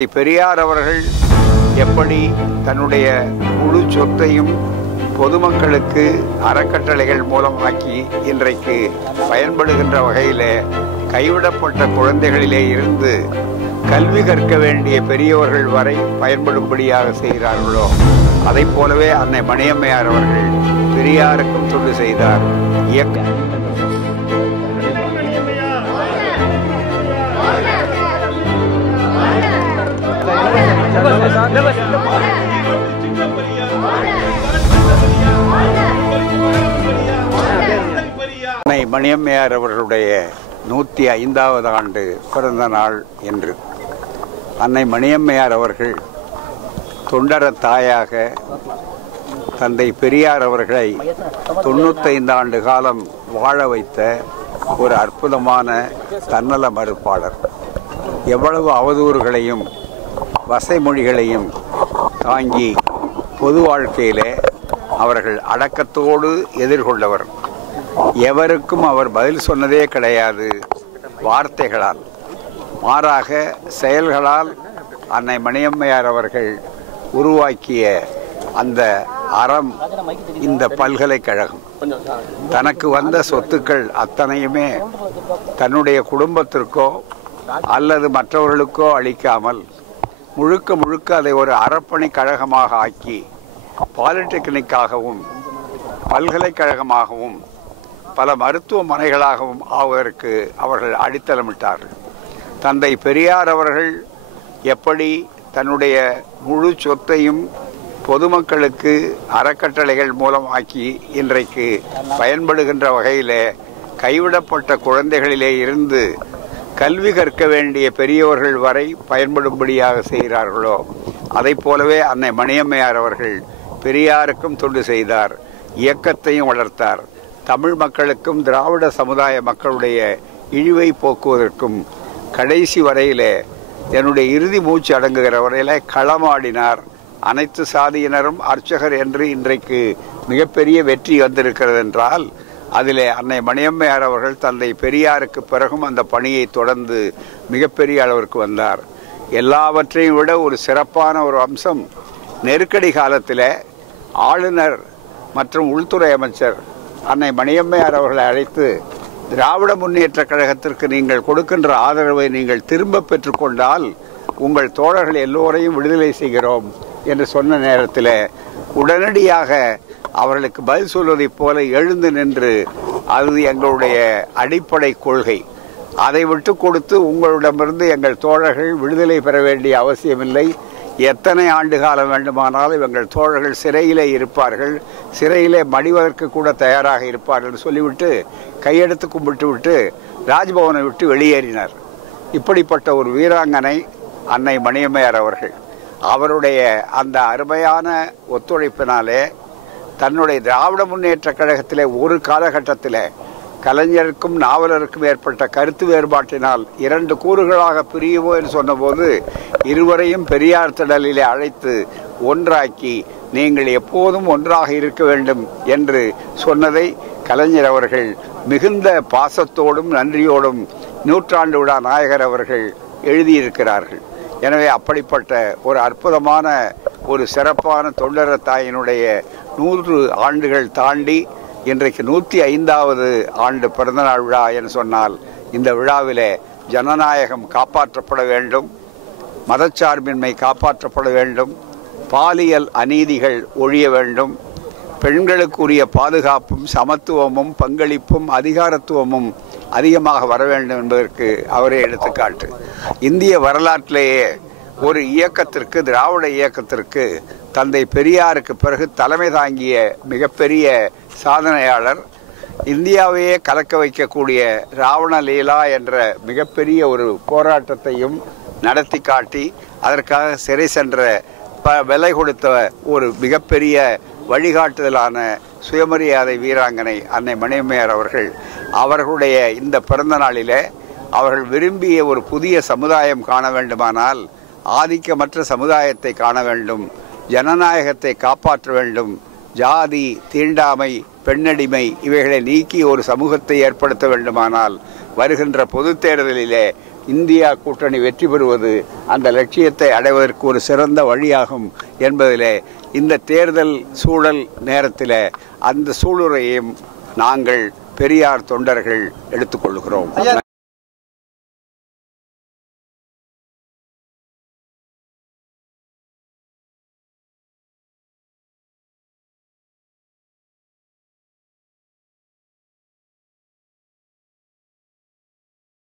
பெரியார் அவர்கள் எப்படி தன்னுடைய முழு சொத்தையும் பொதுமக்களுக்கு அறக்கட்டளைகள் மூலமாக்கி இன்றைக்கு பயன்படுகின்ற வகையிலே கைவிடப்பட்ட குழந்தைகளிலே இருந்து கல்வி கற்க வேண்டிய பெரியவர்கள் வரை பயன்படும்படியாக செய்கிறார்களோ அதை போலவே அன்னை மணியம்மையார் அவர்கள் பெரியாருக்கும் தொண்டு செய்தார். அன்னை மணியம்மையார் அவர்களுடைய 105வது ஆண்டு பிறந்த நாள் என்று அன்னை மணியம்மையார் அவர்கள் தொண்டர தாயாக தந்தை பெரியார் அவர்களை 95 ஆண்டு காலம் வாழ வைத்த ஒரு அற்புதமான தன்னல மறுப்பாளர். எவ்வளவு அவதூறுகளையும் வசைமொழிகளையும் தாங்கி பொது வாழ்க்கையிலே அவர்கள் அடக்கத்தோடு எதிர்கொண்டவர். எவருக்கும் அவர் பதில் சொன்னதே கிடையாது வார்த்தைகளால், மாறாக செயல்களால். அன்னை மணியம்மையார் அவர்கள் உருவாக்கிய அந்த அறம் இந்த பல்கலைக்கழகம். தனக்கு வந்த சொத்துக்கள் அத்தனையுமே தன்னுடைய குடும்பத்திற்கோ அல்லது மற்றவர்களுக்கோ அளிக்காமல் முழுக்க முழுக்க அதை ஒரு அறப்பணி கழகமாக ஆக்கி பாலிடெக்னிக்காகவும் பல்கலைக்கழகமாகவும் பல மருத்துவமனைகளாகவும் ஆவதற்கு அவர்கள் அடித்தளமிட்டார்கள். தந்தை பெரியார் அவர்கள் எப்படி தன்னுடைய முழு சொத்தையும் பொதுமக்களுக்கு அறக்கட்டளைகள் மூலமாக்கி இன்றைக்கு பயன்படுகின்ற வகையிலே கைவிடப்பட்ட குழந்தைகளிலே இருந்து கல்வி கற்க வேண்டிய பெரியவர்கள் வரை பயன்படும்படியாக செய்கிறார்களோ அதை போலவே அன்னை மணியம்மையார் அவர்கள் பெரியாருக்கும் தொண்டு செய்தார். இயக்கத்தையும் வளர்த்தார். தமிழ் மக்களுக்கும் திராவிட சமுதாய மக்களுடைய இழிவை போக்குவதற்கும் கடைசி வரையிலே என்னுடைய இறுதி மூச்சு அடங்குகிற வரையிலே களமாடினார். அனைத்து சாதியினரும் அர்ச்சகர் என்று இன்றைக்கு மிகப்பெரிய வெற்றி வந்திருக்கிறது என்றால் அதிலே அன்னை மணியம்மையார் அவர்கள் தந்தை பெரியாருக்கு பிறகும் அந்த பணியை தொடர்ந்து மிகப்பெரிய அளவிற்கு வந்தார். எல்லாவற்றையும் விட ஒரு சிறப்பான ஒரு அம்சம், நெருக்கடி காலத்தில் ஆளுநர் மற்றும் உள்துறை அமைச்சர் அன்னை மணியம்மையார் அவர்களை அழைத்து திராவிட முன்னேற்ற கழகத்திற்கு நீங்கள் கொடுக்கின்ற ஆதரவை நீங்கள் திரும்ப பெற்றுக்கொண்டால் உங்கள் தோழர்கள் எல்லோரையும் விடுதலை செய்கிறோம் என்று சொன்ன நேரத்தில் உடனடியாக அவர்களுக்கு பதில் சொல்வதைப் போல எழுந்து நின்று, அது எங்களுடைய அடிப்படை கொள்கை, அதை விட்டு கொடுத்து உங்களிடமிருந்து எங்கள் தோழர்கள் விடுதலை பெற வேண்டிய அவசியமில்லை, எத்தனை ஆண்டு காலம் வேண்டுமானாலும் எங்கள் தோழர்கள் சிறையிலே இருப்பார்கள், சிறையிலே மடிவதற்கு கூட தயாராக இருப்பார்கள் சொல்லிவிட்டு கையெடுத்து கும்பிட்டு விட்டு ராஜ்பவனை விட்டு வெளியேறினார். இப்படிப்பட்ட ஒரு வீராங்கனை அன்னை மணியம்மையார் அவர்கள். அவருடைய அந்த அருமையான ஒத்துழைப்பினாலே தன்னுடைய திராவிட முன்னேற்ற கழகத்திலே ஒரு காலகட்டத்தில் கலைஞருக்கும் நாவலருக்கும் ஏற்பட்ட கருத்து வேறுபாட்டினால் 2 கூறுகளாக பிரியுமோ என்று சொன்னபோது இருவரையும் பெரியார் திடலிலே அழைத்து ஒன்றாக்கி நீங்கள் எப்போதும் ஒன்றாக இருக்க வேண்டும் என்று சொன்னதை கலைஞர் அவர்கள் மிகுந்த பாசத்தோடும் நன்றியோடும் நூற்றாண்டு விழா நாயகர் அவர்கள் எழுதியிருக்கிறார்கள். எனவே அப்படிப்பட்ட ஒரு அற்புதமான ஒரு சிறப்பான தொண்டர தாயினுடைய 100 ஆண்டுகள் தாண்டி இன்றைக்கு 105வது ஆண்டு பிறந்தநாள் விழா என்று சொன்னால் இந்த விழாவிலே ஜனநாயகம் காப்பாற்றப்பட வேண்டும், மதச்சார்பின்மை காப்பாற்றப்பட வேண்டும், பாலியல் அநீதிகள் ஒழிய வேண்டும், பெண்களுக்குரிய பாதுகாப்பும் சமத்துவமும் பங்களிப்பும் அதிகாரத்துவமும் அதிகமாக வர வேண்டும் என்பதற்கு அவரே எடுத்துக்காட்டு. இந்திய வரலாற்றிலேயே ஒரு இயக்கத்திற்கு, திராவிட இயக்கத்திற்கு தந்தை பெரியாருக்கு பிறகு தலைமை தாங்கிய மிகப்பெரிய சாதனையாளர், இந்தியாவையே கலக்க வைக்கக்கூடிய ராவண லீலா என்ற மிகப்பெரிய ஒரு போராட்டத்தையும் நடத்தி காட்டி அதற்காக சிறை சென்ற விலை கொடுத்த ஒரு மிகப்பெரிய வழிகாட்டுதலான சுயமரியாதை வீராங்கனை அன்னை மணியம்மையார் அவர்கள். அவர்களுடைய இந்த பிறந்த நாளிலே அவர்கள் விரும்பிய ஒரு புதிய சமுதாயம் காண வேண்டுமானால் ஆதிக்கமற்ற சமுதாயத்தை காண வேண்டும், ஜனநாயகத்தை காப்பாற்ற வேண்டும், ஜாதி தீண்டாமை பெண்ணடிமை இவைகளை நீக்கி ஒரு சமூகத்தை ஏற்படுத்த வேண்டுமானால் வருகின்ற பொது தேர்தலிலே இந்தியா கூட்டணி வெற்றி பெறுவது அந்த லட்சியத்தை அடைவதற்கு ஒரு சிறந்த வழியாகும் என்பதிலே இந்த தேர்தல் சூழல் நேரத்தில் அந்த சூளுரையையும் நாங்கள் பெரியார் தொண்டர்கள் எடுத்துக்கொள்கிறோம்.